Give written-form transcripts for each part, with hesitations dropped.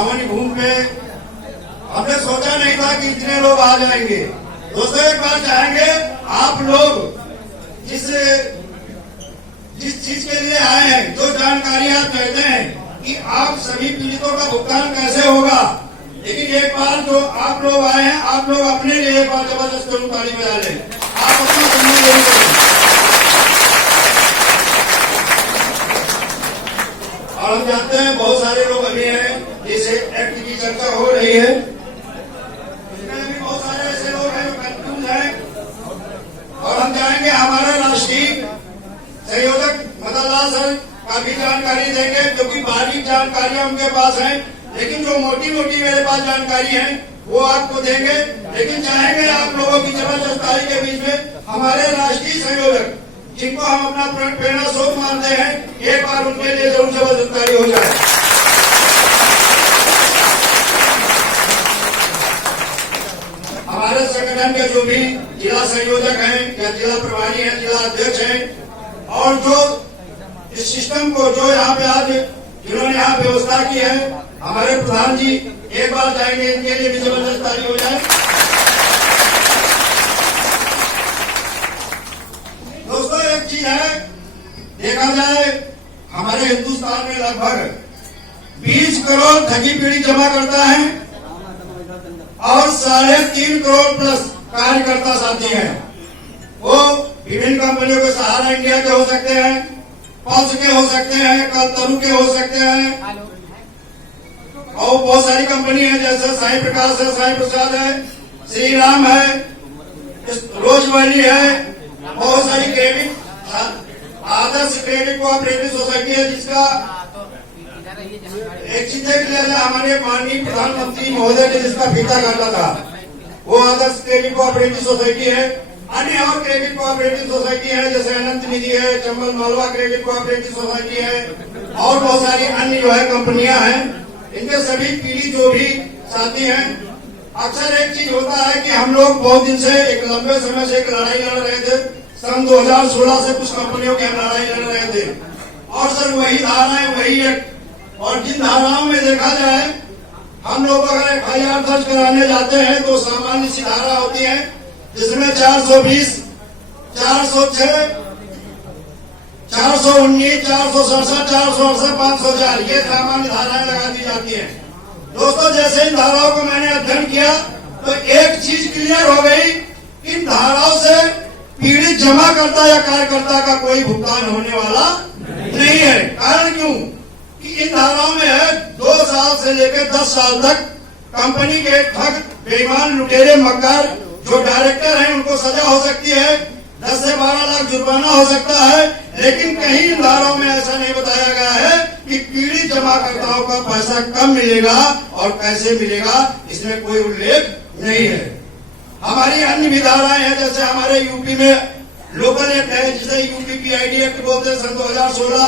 पावन भूमि पे हमने सोचा नहीं था कि इतने लोग आ जाएंगे। दोस्तों एक बार चाहेंगे आप लोग जिस चीज के लिए आए हैं, जो जानकारी आप कहते हैं कि आप सभी पीड़ितों का भुगतान कैसे होगा, लेकिन एक बार जो आप लोग आए हैं, आप लोग अपने लिए एक बार जबरदस्त करूं ताली बजा लें। आप अपना सम्मान जरूर करें। और हम जानते हैं बहुत सारे लोग अभी हैं, इस एक्ट की चर्चा हो रही है, इसमें भी बहुत सारे ऐसे लोग हैं जो कंफ्यूज हैं। और हम चाहेंगे हमारे राष्ट्रीय संयोजक मदन लाल सर काफी जानकारी देंगे, क्योंकि बारीक जानकारियां उनके पास हैं, लेकिन जो मोटी मोटी मेरे पास जानकारी है वो आपको देंगे। लेकिन चाहेंगे आप लोगों की जबरदस्त ताली के बीच में हमारे राष्ट्रीय संयोजक, जिनको हम अपना प्रेरणा स्रोत मानते हैं, एक बार उनके लिए जरूर जबरदस्त ताली हो जाए। हमारे संगठन के जो भी जिला संयोजक हैं या जिला प्रभारी हैं, जिला अध्यक्ष हैं, और जो इस सिस्टम को जो यहाँ पे आज जिन्होंने यहाँ व्यवस्था की है, हमारे प्रधान जी एक बार जाएंगे, इनके लिए भी जबरदस्त ताली हो जाए। दोस्तों एक चीज है, देखा जाए हमारे हिंदुस्तान में लगभग 20 करोड़ ठगी पीड़ित जमा करता है और 3.5 करोड़ प्लस कार्यकर्ता साथी हैं। वो विभिन्न कंपनियों के सहारा इंडिया के हो सकते हैं, पल्स के हो सकते हैं, कलतरू के हो सकते हैं, और बहुत सारी कंपनी है, जैसे साई प्रकाश है, साई प्रसाद है, श्री राम है, रोज वैली है, बहुत सारी क्रेडिट, आदर्श क्रेडिट कोऑपरेटिव सोसाइटी है, जिसका एक चीज देख लिया जाए, हमारे माननीय प्रधानमंत्री महोदय ने जिसका फीता काटा था, वो आदर्श क्रेडिट कोऑपरेटिव सोसाइटी है। अन्य और क्रेडिट कोऑपरेटिव सोसाइटी है, जैसे अनंत निधि है, Chambal Malwa credit cooperative society है, और बहुत सारी अन्य जो है कंपनियां हैं। इनके सभी पीढ़ी जो भी साथी हैं, अक्सर एक चीज होता है कि हम लोग बहुत दिन से एक लंबे समय से एक लड़ाई लड़ रहे थे। सन 2016 से कुछ कंपनियों की हम लड़ाई लड़ रहे थे, और सर वही धाराएं, वही एक्ट, और जिन धाराओं में देखा जाए, हम लोग अगर FIR दर्ज कराने जाते हैं तो सामान्य सी धारा होती है, जिसमें 420, 406, 419, 467, 468, 504 ये सामान्य धाराएं लगा दी जाती हैं। दोस्तों जैसे इन धाराओं को मैंने अध्ययन किया तो एक चीज क्लियर हो गई, इन धाराओं से पीड़ित जमाकर्ता या कार्यकर्ता का कोई भुगतान होने वाला नहीं है। कारण क्यों कि इन धाराओं में है 2 साल से लेकर 10 साल तक कंपनी के ठग, बेईमान, लुटेरे, मक्कार जो डायरेक्टर हैं उनको सजा हो सकती है, 10 से 12 लाख जुर्माना हो सकता है। लेकिन कहीं इन धाराओं में ऐसा नहीं बताया गया है कि पीड़ित जमाकर्ताओं का पैसा कब मिलेगा और कैसे मिलेगा, इसमें कोई उल्लेख नहीं है। हमारी अन्य भी धाराएं हैं, जैसे हमारे यूपी में लोकल एक्ट है, जिसे यूपी PID एक्ट बोलते हैं, सन 2016,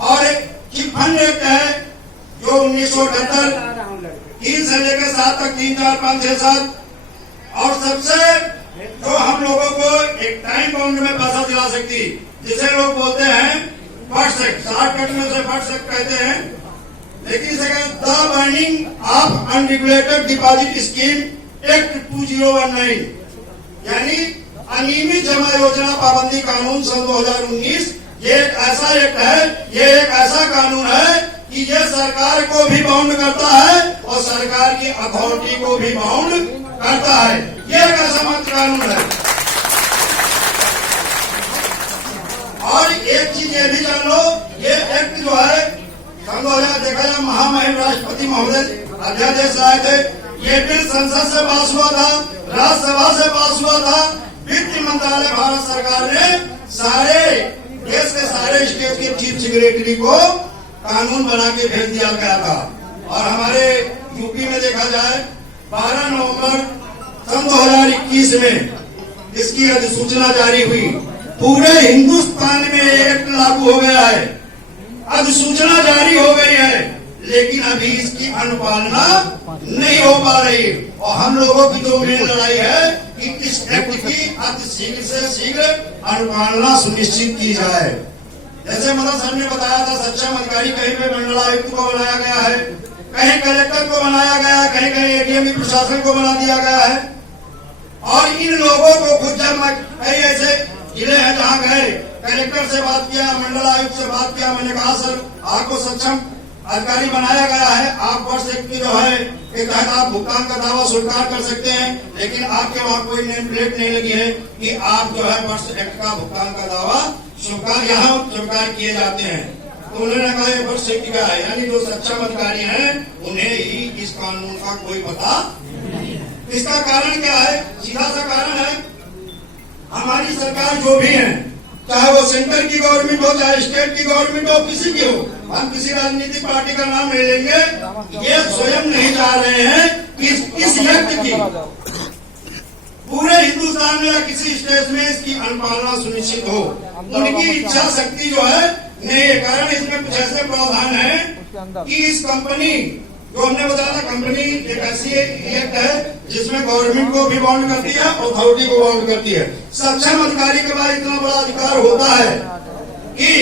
और एक चिट फंड एक्ट है जो 1978, 3 से लेकर 7 तक, 3, 4, 5, 6, 7, और सबसे जो हम लोगों को एक टाइम बाउंड में पैसा दिला सकती, जिसे लोग बोलते हैं फट सेक्ट, शॉर्टकट में उसे फट सेक्ट कहते हैं, लेकिन इसे the burning of unregulated deposit scheme act 2019, यानी अनियमित जमा योजना पाबंदी कानून सन 2019। ये एक ऐसा एक्ट है, ये एक ऐसा कानून है कि ये सरकार को भी बाउंड करता है और सरकार की अथॉरिटी को भी बाउंड करता है। ये एक ऐसा मत कानून है। और एक चीज ये भी जान लो, ये एक्ट जो है सन 2000 देखा जाए, महामहिम राष्ट्रपति महोदय अध्यादेश लाए थे, ये बिल संसद से पास हुआ था, राज्यसभा से पास हुआ था, वित्त मंत्रालय भारत सरकार ने सारे देश के सारे स्टेट के चीफ सेक्रेटरी को कानून बना के भेज दिया गया था। और हमारे यूपी में देखा जाए 12 नवंबर सन 2021 में इसकी अधिसूचना जारी हुई। पूरे हिंदुस्तान में एक्ट लागू हो गया है, अधिसूचना जारी हो गई है, लेकिन अभी इसकी अनुपालना नहीं हो पा रही। और हम लोगों की जो मेन लड़ाई है कि इस एक्ट की अति शीघ्र से शीघ्र अनुपालना सुनिश्चित की जाए। जैसे मदन सर ने बताया था, सक्षम अधिकारी कहीं पे मंडलायुक्त को बनाया गया है, कहीं कलेक्टर को बनाया गया, कहीं कहीं एडीएम की प्रशासन को बना दिया गया है। और इन लोगों को खुद जब मैं कई ऐसे जिले हैं जहां गए, कलेक्टर से बात किया, मंडल आयुक्त से बात किया, मैंने कहा सर आपको सक्षम अधिकारी बनाया गया है, आप वर्ष एक की जो है के तहत आप भुगतान का दावा स्वीकार कर सकते हैं, लेकिन आपके वहां कोई नेम प्लेट नहीं लगी है कि आप जो है वर्ष एक्ट का भुगतान का दावा स्वीकार किए जाते हैं। तो उन्होंने कहा ये वर्ष एक्ट का है, यानी जो सक्षम अधिकारी हैं उन्हें ही इस कानून का कोई पता नहीं है। इसका कारण क्या है? सीधा सा कारण है, हमारी सरकार जो भी है, चाहे वो सेंटर की गवर्नमेंट हो, चाहे स्टेट की गवर्नमेंट हो, किसी की हो, हम किसी राजनीतिक पार्टी का नाम नहीं लेंगे, ये स्वयं नहीं चाह रहे हैं कि इस एक्ट की पूरे हिंदुस्तान में या किसी स्टेट में इसकी अनुपालना सुनिश्चित हो। उनकी इच्छा शक्ति जो है नहीं है। कारण इसमें कुछ ऐसे प्रावधान है कि इस कंपनी जो हमने बताया था, कंपनी एक ऐसी एक्ट है जिसमें गवर्नमेंट को भी बाउंड करती है, अथॉरिटी को बाउंड करती है। सक्षम अधिकारी के पास इतना बड़ा अधिकार होता है कि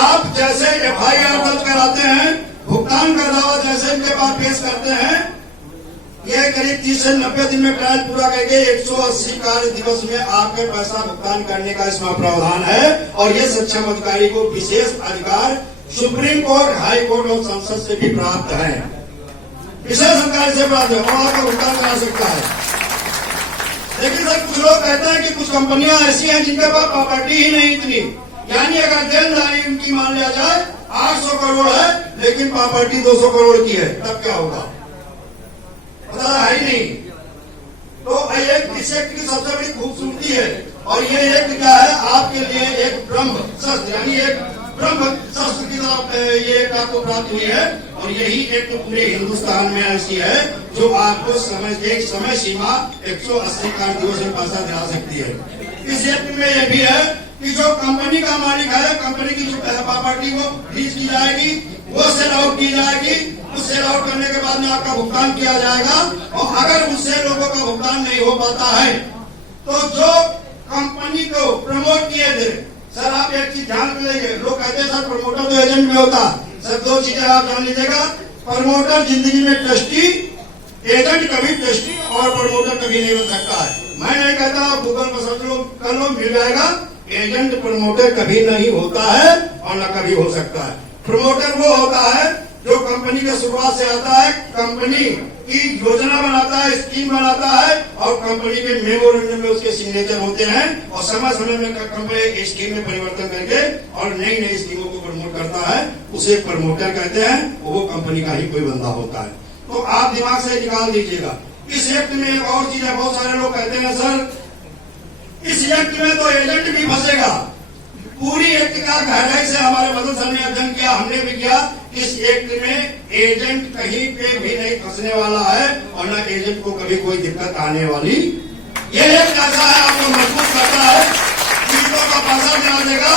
आप जैसे एफआईआर दर्ज कराते हैं, भुगतान का दावा जैसे इनके पास पेश करते हैं, यह करीब 30 से 90 दिन में ट्रायल पूरा करके 180 कार्य दिवस में आपके पैसा भुगतान करने का इसमें प्रावधान है। और ये सक्षम अधिकारी को विशेष अधिकार सुप्रीम कोर्ट, हाई कोर्ट और संसद से भी प्राप्त है, विशेष अधिकारी से प्राप्त है, और आपका भुगतान करा सकता है। लेकिन सर कुछ लोग कहते हैं कि कुछ कंपनियां ऐसी हैं जिनके पास प्रॉपर्टी ही नहीं इतनी, यानी अगर देनदारी उनकी मान लिया जाए 800 करोड़ है लेकिन प्रॉपर्टी 200 करोड़ की है, तब क्या होगा? पता है ही नहीं। तो इस एक्ट की सबसे बड़ी खूबसूरती है, और ये एक्ट क्या है, आपके लिए एक ब्रह्म शस्त्र, यानी एक ब्रह्म शस्त्र की तरफ ये एक्ट आपको प्राप्त हुई है। और यही एक्ट पूरे हिंदुस्तान में ऐसी है जो आपको एक समय सीमा 180 कार्य दिवस में पैसा दिला सकती है। इस एक्ट में यह भी है कि जो कंपनी का मालिक है, कंपनी की जो प्रॉपर्टी को लीज की जाएगी, वो सेल आउट की जाएगी, उस सेल आउट करने के बाद में आपका भुगतान किया जाएगा। और अगर उससे लोगों का भुगतान नहीं हो पाता है तो जो कंपनी को प्रमोट किए थे, सर आप एक चीज ध्यान में लीजिए, लोग कहते हैं सर प्रमोटर तो एजेंट में होता, सर दो चीजें आप जान लीजिएगा, प्रमोटर जिंदगी में ट्रस्टी, एजेंट कभी ट्रस्टी और प्रमोटर कभी नहीं बन सकता है। मैं नहीं कहता, आप गूगल पर सर्च लो कर लो, मिल जाएगा। एजेंट प्रमोटर कभी नहीं होता है और न कभी हो सकता है। प्रमोटर वो होता है जो कंपनी के शुरुआत से आता है, कंपनी की योजना बनाता है, स्कीम बनाता है, और कंपनी के मेमोरेंडम में उसके सिग्नेचर होते हैं, और समय समय में कंपनी स्कीम में परिवर्तन करके और नई नई स्कीमों को प्रमोट करता है, उसे प्रमोटर कहते हैं। वो कंपनी का ही कोई बंदा होता है। तो आप दिमाग से निकाल दीजिएगा। इस एक्ट में एक और चीज है, बहुत सारे लोग कहते हैं सर इस एक्ट में तो एजेंट भी फंसेगा। पूरी एक्ट का गहराई से हमारे मदन सर ने अध्ययन किया, हमने भी किया। इस एक्ट में एजेंट कहीं पे भी नहीं फंसने वाला है और न एजेंट को कभी कोई दिक्कत आने वाली। ये एक्ट ऐसा है, आपको मजबूत करता है, चीजों का पैसा दिला देगा,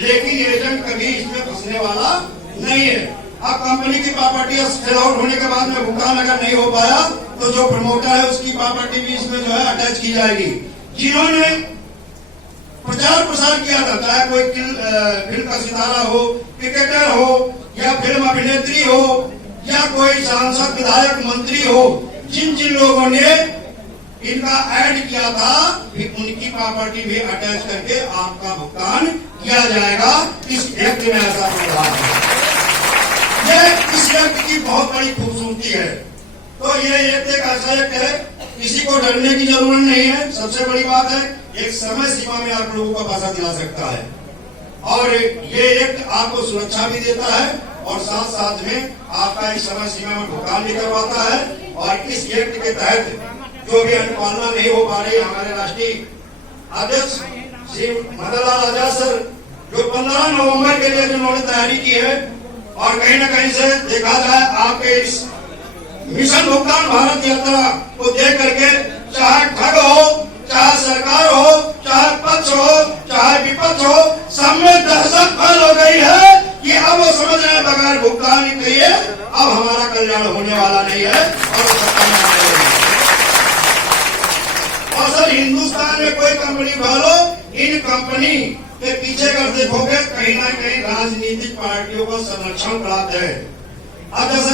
लेकिन एजेंट कभी इसमें फंसने वाला नहीं है। अब कंपनी की प्रॉपर्टी सेल आउट होने के बाद में भुगतान अगर नहीं हो पाया तो जो प्रमोटर है उसकी प्रॉपर्टी भी इसमें जो है अटैच की जाएगी। जिन्होंने प्रचार प्रसार किया था, चाहे कोई फिल्म का सितारा हो, क्रिकेटर हो, या फिल्म अभिनेत्री हो, या कोई सांसद, विधायक, मंत्री हो, जिन जिन लोगों ने इनका ऐड किया था, उनकी प्रॉपर्टी भी अटैच करके आपका भुगतान किया जाएगा। इस एक्ट में ऐसा प्रावधान है। ये इस एक्ट की बहुत बड़ी खूबसूरती है। तो ये एक्ट एक ऐसा एक्ट है, किसी को डरने की जरूरत नहीं है। सबसे बड़ी बात है, एक समय सीमा में आप लोगों का पैसा दिला सकता है, और ये एक्ट आपको सुरक्षा भी देता है और साथ साथ में आपका इस समय सीमा में भुगतान भी करवाता है। और इस एक्ट के तहत जो भी अनुपालना नहीं हो पा रही, हमारे राष्ट्रीय अध्यक्ष श्री मदन लाल आजाद सर जो 15 नवंबर के लिए जिन्होंने तैयारी की है, और कहीं न कहीं से देखा जाए आपके इस मिशन भुगतान भारत यात्रा को देख करके, चाहे ठग हो, चाहे सरकार हो, चाहे पक्ष हो, चाहे विपक्ष हो, सब में दहशत फैल हो गई है कि अब वो समझ रहे हैं बगैर भुगतान ही कहिए अब हमारा कल्याण होने वाला नहीं है और सत्ता में आने वाली है। और सर हिंदुस्तान में कोई कंपनी वालो, इन कंपनी के पीछे अगर देखोगे कहीं ना कहीं राजनीतिक पार्टियों का संरक्षण प्राप्त है। अब जैसे